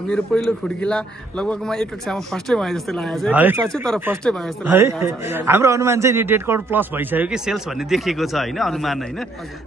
मेरो पहिलो खुड्किला लगभग म एक कक्षामा फर्स्टै भए जस्तो लागेको छ तर फर्स्टै भए जस्तो लाग्यो। हाम्रो अनुमान चाहिँ नि 1.5 करोड प्लस भइसक्यो कि सेल्स भन्ने देखिएको छ हैन अनुमान हैन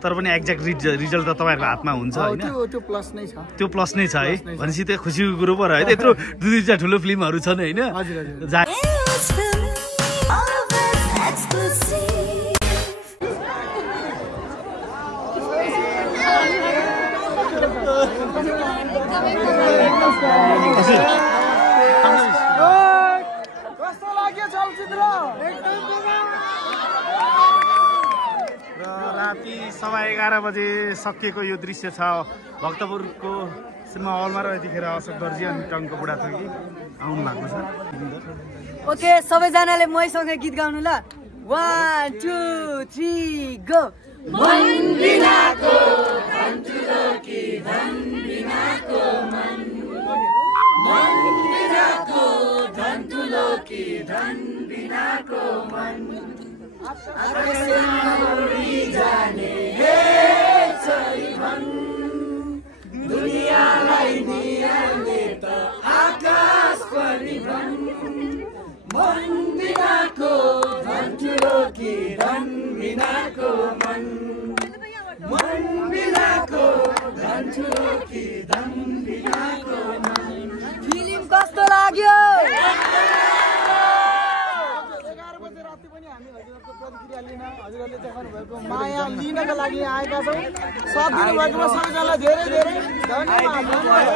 तर पनि एक्ज्याक्ट रिजल्ट त तपाईहरुको हातमा हुन्छ हैन त्यो प्लस नै छ त्यो प्लस नै छ है भनेपछि त्यो खुसीको कुरो पो है त्यत्रो दुईटा ठुलो फिल्महरु छन् हैन हजुर हजुर कस्तो लाग्यो चलचित्र र राति 11:15 बजे सकिएको यो दृश्य छ भक्तपुरको सिनेमा हलमा र यतिखेर अशोक दर्जी अनि टङ्क बुढा थोकी आउनु भएको छ। ओके सबैजनाले मैसँगै गीत गाउनु ल 1 2 3 गो मन बिनाको धन ठुलो कि धन बिनाको मन मन बिनाको धन ठुलो कि धन बिनाको मन आकाशौरी जाने हे भन दुनियाँलाई निहाल्ने त आकाश पनि भन मन बिनाको धन ठुलो कि धन बिनाको मन मन बिनाको धन ठुलो कि धन बिनाको मन। फिल्म कस्तो लाग्यो? 11 बजे राति पनि हामी हजुरहरुको प्रतिक्रिया लिन हजुरहरुले देखाउनु भएको माया लिनका लागि आएका छौं। साथ दिनु भएकोमा सबैजनालाई धेरै धेरै धन्यवाद।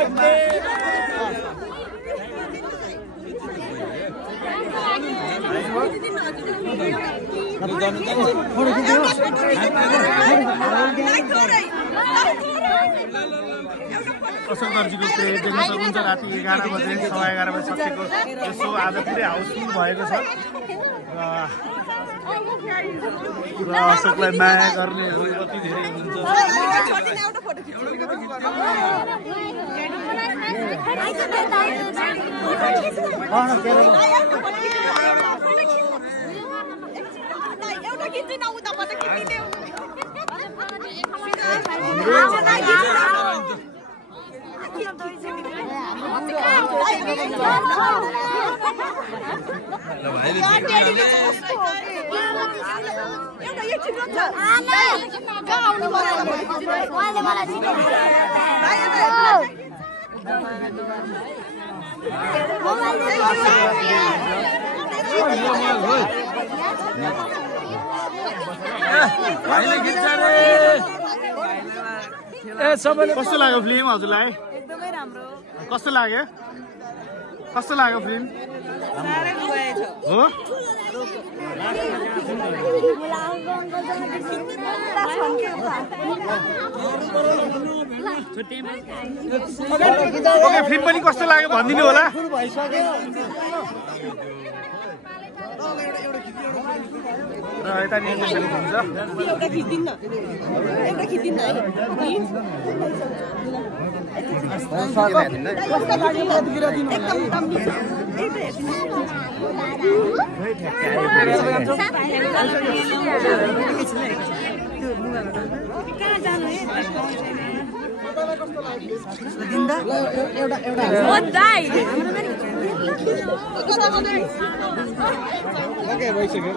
अशोक दर्जीको क्रेज देख्न सक्नुहुन्छ राति 11 बजे 11:15 बजे सकिएको यो सो आज पुरै हाउसफुल भएको छ र अशोकलाई माया गर्नेहरू कति धेरै हुनुहुन्छ। कस्तो लाग्यो फिल्म हजुरलाई? एकदमै राम्रो। कस्तो लाग्यो? कस्तो लाग्यो फिल्म? हो ओके फिल्म पनि कस्तो लाग्यो भनिदिनु होला। र यता निर्देशन हुन्छ एउटा खिच्दिन है कस्तो लाग्यो प्रतिक्रिया दिनु कहाँ जानु है ओके भइसक्यो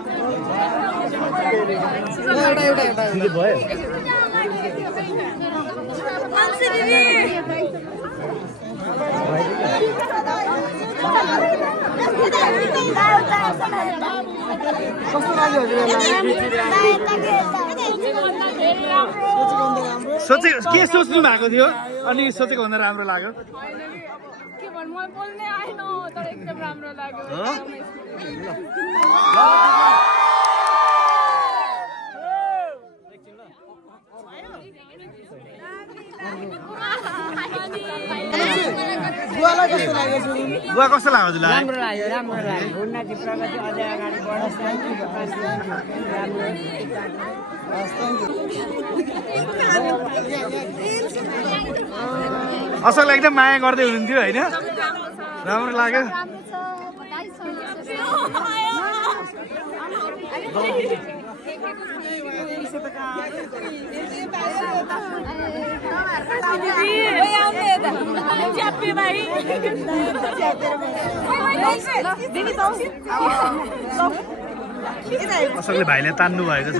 कस्तो लाग्यो सोचेको के सोच्नु भएको थियो अनि सोचेको भन्दा राम्रो लाग्यो? के भन्नु म बोल्नै आएन तर एकदम राम्रो लाग्यो। बुवालाई कस्तो लाग्यो? बुवा कस्तो लाग्यो हजुरलाई? राम्रो लाग्यो उन्नति प्रगति अझै अगाडि बढोस्। असललाई एकदम माया गर्दै हुनुहुन्थ्यो होइन? राम्रो लाग्यो। असलले भाइले तान्नु भएको छ।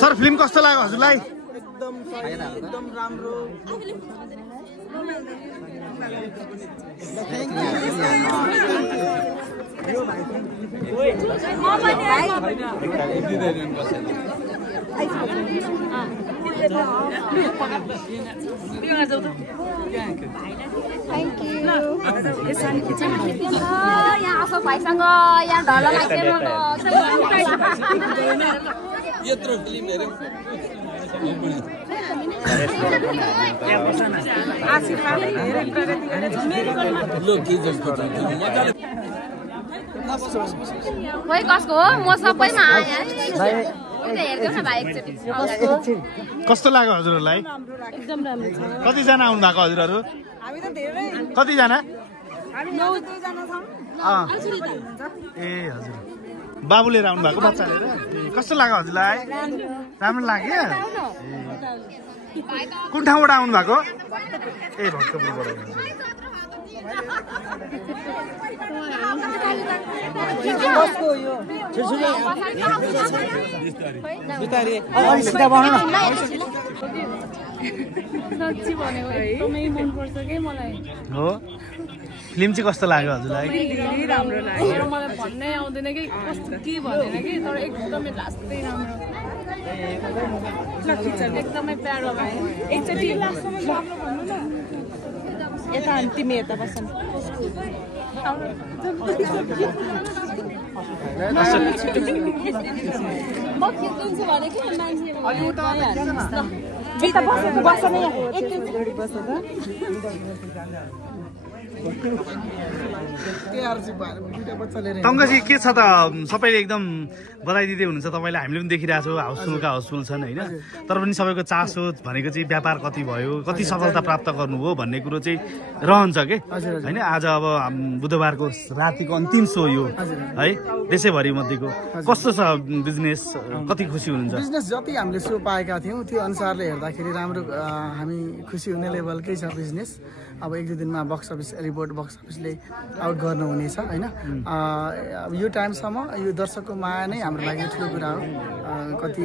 सर फिल्म कस्तो लाग्यो हजुरलाई? एकदम राम्रो। यहाँ असो भाइसँग यहाँ ढल्ला यत्रो फिल्म हेर्यो खोइ कसको हो? म सबैमा आएँ हेर्दै न भाइ एकचोटि। कस्तो लाग्यो हजुरहरूलाई? एकदम राम्रो छ। कतिजना आउनु भएको हजुरहरू? हामी त धेरै कतिजना? हामी 9-2 जना छौँ। ए हजुर बाबुले आउनु भएको बच्चा लिएर कस्तो लाग्यो हजुरलाई? राम्रो लाग्यो। कुन ठाउँबाट आउनु भएको? ए भक्तपुरबाट। साँच्ची भनेको एकदमै मनपर्छ के मलाई। हो फिल्म चाहिँ कस्तो लाग्यो हजुरलाई? धेरै राम्रो लाग्यो। मलाई भन्नै आउँदैन कि कस्तो के भनेन कि तर एकदमै लास्टै राम्रो। एकदमै प्यारो भयो। एकचोटि यता अनि तिमी यता बस्नु। म खेल्छु भने कि मान्छे बस्नु एकचोटि बस्नु त। तङ्गजी के छ त सबैले एकदम बधाई दिँदै हुनुहुन्छ तपाईँलाई, हामीले पनि देखिरहेको छौँ हाउसफुलका हाउसफुल छन् होइन। तर पनि सबैको चासो भनेको चाहिँ व्यापार कति भयो, कति सफलता प्राप्त गर्नुभयो भन्ने कुरो चाहिँ रहन्छ के होइन। आज अब बुधबारको रातिको अन्तिम सो यो है देशैभरि मध्येको कस्तो छ बिजनेस, कति खुसी हुनुहुन्छ? बिजनेस जति हामीले सो पाएका थियौँ त्यो अनुसारले हेर्दाखेरि राम्रो हामी खुसी हुने लेभलकै छ बिजनेस। अब 1-2 दिनमा बक्स अफिस रिपोर्ट बक्स अफिसले आउट गर्नुहुनेछ होइन। अब यो टाइमसम्म यो दर्शकको माया नै हाम्रो लागि ठुलो कुरा हो। कति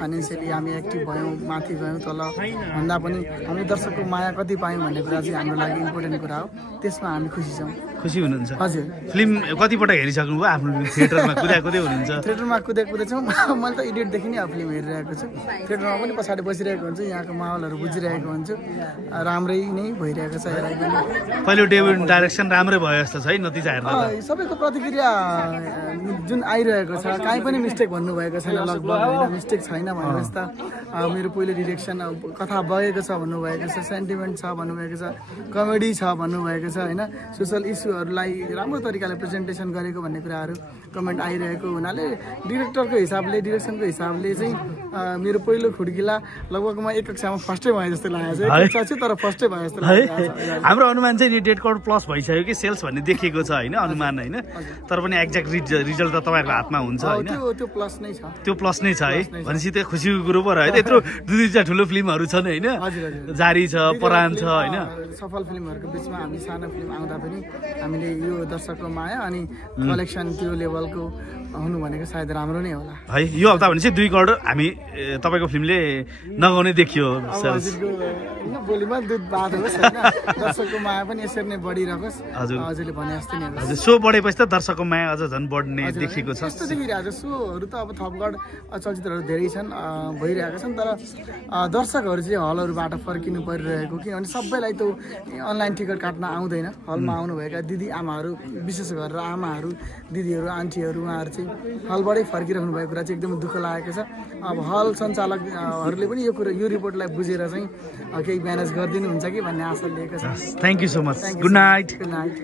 फाइनेन्सियली हामी एक्टिभ भयौँ, माथि गयौँ, तल भन्दा पनि हामीले दर्शकको माया कति पायौँ भन्ने कुरा चाहिँ हाम्रो लागि इम्पोर्टेन्ट कुरा हो। त्यसमा हामी खुसी छौँ। खुसी हुनुहुन्छ? हजुर। फिल्म कतिपल्ट हेरिसक्नुभयो? आफ्नो थिएटरमा कुदै हुनुहुन्छ? थिएटरमा कुदै छौँ। मैले त एडिटदेखि नै फिल्म हेरिरहेको छु। थिएटरमा पनि पछाडि बसिरहेको हुन्छु, यहाँको माहौलहरू बुझिरहेको हुन्छु। राम्रै नै भइरहेको छ। पहिलो डेब्यु डाइरेक्सन राम्रै भयो जस्तो छ है नतिजा हेर्दा? सबैको प्रतिक्रिया जुन आइरहेको छ, काहीँ पनि मिस्टेक भन्नुभएको छैन लगभग होइन। मिस्टेक छैन भनेपछि त मेरो पहिलो डिरेक्सन कथा बगेको छ भन्नुभएको छ, सेन्टिमेन्ट छ भन्नुभएको छ, कमेडी छ भन्नुभएको छ होइन। सोसल इस्युहरूलाई राम्रो तरिकाले प्रेजेन्टेसन गरेको भन्ने कुराहरू कमेन्ट आइरहेको हुनाले डिरेक्टरको हिसाबले डिरेक्सनको हिसाबले चाहिँ मेरो पहिलो खुड्किला लगभग म एक कक्षामा फर्स्टै भए जस्तो लागेको छ। तर फर्स्टै भए जस्तो लाग्यो। हाम्रो अनुमान चाहिँ नि 1.5 करोड प्लस भइसक्यो कि सेल्स भन्ने देखिएको छ होइन, अनुमान होइन। तर पनि एक्ज्याक्ट रिजल्ट त तपाईँहरूको हातमा हुन्छ होइन। त्यो प्लस नै छ। त्यो प्लस नै छ है भनेपछि त्यो खुसीको कुरो पो रह्यो। यत्रो 2-2 ठुलो फिल्महरू छन् होइन, जारी छ, परान छ होइन। सफल फिल्महरूको बिचमा हामी सानो फिल्म आउँदा पनि हामीले यो दर्शकको माया अनि कलेक्सन त्यो लेभलको हुनु भनेको सायद राम्रो नै होला है। यो हप्ता भनेपछि 2 करोड हामी तपाईँको फिल्मले नगाउने देखियो। बोलीमा दुध बाँध होस् होइन, दर्शकको माया पनि यसरी नै बढिरहोस्। हजुरले भने जस्तै नै हजुर सो बढेपछि त दर्शकको माया अझ झन् बढ्ने देखेको छ। यस्तो देखिरहेको छ। सोहरू त अब थपगढ चलचित्रहरू धेरै छन्, भइरहेका छन्, तर दर्शकहरू चाहिँ हलहरूबाट फर्किनु परिरहेको, किनभने सबैलाई त अनलाइन टिकट काट्न आउँदैन। हलमा आउनुभएका दिदी आमाहरू, विशेष गरेर आमाहरू, दिदीहरू, आन्टीहरू, उहाँहरू चाहिँ हलबाटै फर्किरहनु भएको कुरा चाहिँ एकदम दुःख लागेको छ। अब हल सञ्चालकहरूले पनि यो रिपोर्टलाई बुझेर चाहिँ केही म्यानेज गरिदिनुहुन्छ कि भन्ने आशा लिएको छ। Thank you so much. Good night. Good night.